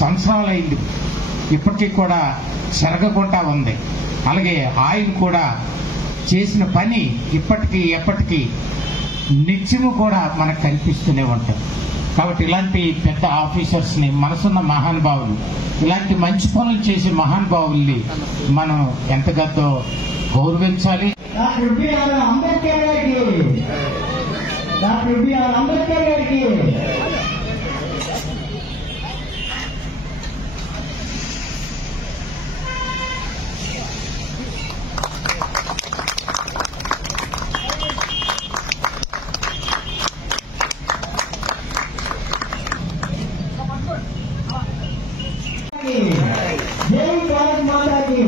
సంవత్సరాలైంది, ఇప్పటికీ కూడా చెరగకుండా ఉంది. అలాగే ఆయన కూడా చేసిన పని ఇప్పటికీ ఎప్పటికీ నిత్యము కూడా మనకు కనిపిస్తూనే ఉంటాయి. కాబట్టి ఇలాంటి పెద్ద ఆఫీసర్స్ని, మనసున్న మహానుభావులు, ఇలాంటి మంచి పనులు చేసే మహానుభావుల్ని మనం ఎంతగానో గౌరవించాలి. డాక్టర్ బిఆర్ అంబేద్కర్ గారికి జై భారత్ మాతాకి.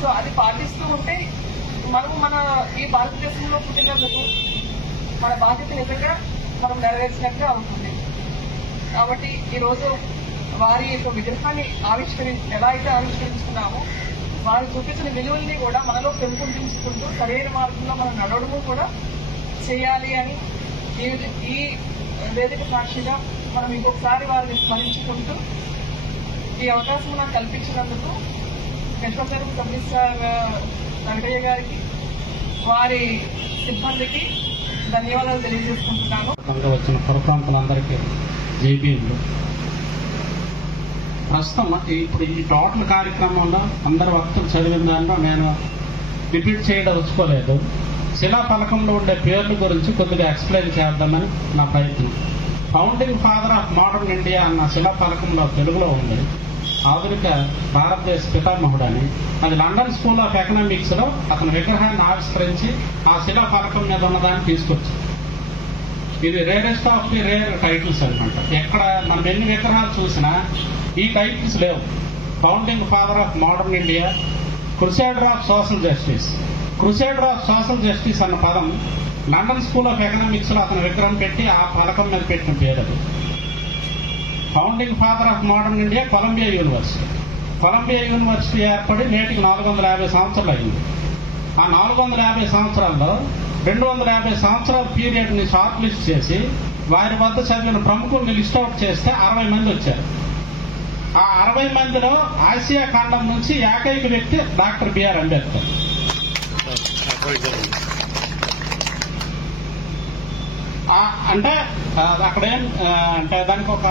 సో అది పాటిస్తూ ఉంటే మనము మన ఈ భారతదేశంలో పుట్టినందుకు మన బాధ్యత నిజంగా మనం నెరవేర్చినట్టే అవుతుంది. కాబట్టి ఈరోజు వారి యొక్క విగ్రహాన్ని ఎలా అయితే ఆవిష్కరించుకున్నామో వారు చూపించిన విలువల్ని కూడా మనలో పెంపొందించుకుంటూ సరైన మార్గంలో మనం నడవడము కూడా చేయాలి అని ఈ వేదిక సాక్షిగా మనం ఇంకొకసారి వారిని స్మరించుకుంటూ ఈ అవకాశం నాకు కల్పించినందుకు విశ్వతరపు కమిషనర్ వెంకయ్య గారికి, వారి సిబ్బందికి ధన్యవాదాలు తెలియజేసుకుంటున్నాను. వచ్చిన పురప్రాంతులందరికీ జేబీలు. ప్రస్తుతం ఇప్పుడు ఈ టోటల్ కార్యక్రమంలో అందరు వక్తలు చదివిన దానిలో నేను రిపీట్ చేయదలుచుకోలేదు. శిలాఫలకంలో ఉండే పేర్ల గురించి కొద్దిగా ఎక్స్ప్లెయిన్ చేద్దామని నా ప్రయత్నం. Founding father of modern India అన్న శిలాఫలకంలో తెలుగులో ఉంది ఆధునిక భారతదేశ పితామహుడు అని. అది లండన్ స్కూల్ ఆఫ్ ఎకనామిక్స్ లో అతని విగ్రహాన్ని ఆవిష్కరించి ఆ శిలాఫలకం మీద ఉన్నదాన్ని తీసుకొచ్చింది. ఇది rarest of the rare titles అనమాట. ఎక్కడ మనం ఎన్ని విగ్రహాలు చూసినా ఈ టైటిల్స్ లేవు. Founding father of modern India, crusader of social justice. Crusader of social justice అన్న పదం లండన్ స్కూల్ ఆఫ్ ఎకనామిక్స్ లో అతను విగ్రహం పెట్టి ఆ ఫలకం మీద పెట్టిన పేరు అది. Founding father of modern India Columbia university. Columbia university ఏర్పడి నేటికి 450 సంవత్సరాలు అయింది. ఆ 450 సంవత్సరాల్లో 250 సంవత్సరాల పీరియడ్ ని షార్ట్ లిస్ట్ చేసి వారి వద్ద చదివిన ప్రముఖుల్ని లిస్ట్ అవుట్ చేస్తే 60 మంది వచ్చారు. ఆ 60 మందిలో ఆసియా ఖండం నుంచి ఏకైక వ్యక్తి డాక్టర్ బిఆర్ అంబేద్కర్. అంటే అక్కడేం అంటే దానికి ఒక